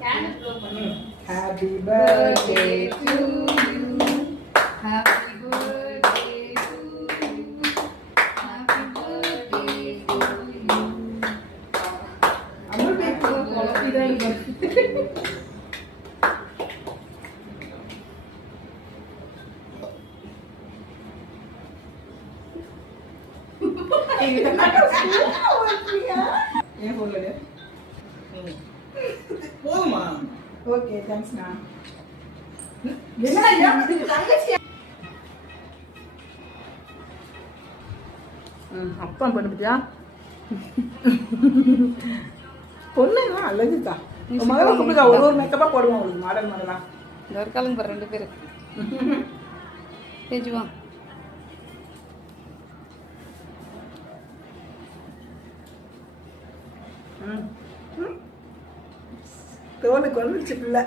Happy birthday to you. Happy birthday to you. Happy birthday to you. அம்மா bag கொலப்பிதான் இருக்கு. ஏன் போகல போதுமா ஓகே தேங்க்ஸ் நான் என்ன தங்கச்சி அப்பா பண்ணிட்டியா பொண்ணுங்க அழகுக்கா மகள கூப்பிடுக்கா ஒரு மேக்கப்பா போடுவோம் உங்களுக்கு மாடல் மாடலா இந்த ஒரு காலங்க பாரு 2 பேர் தேஜுவா தோணு கொண்டுச்சு பிள்ளை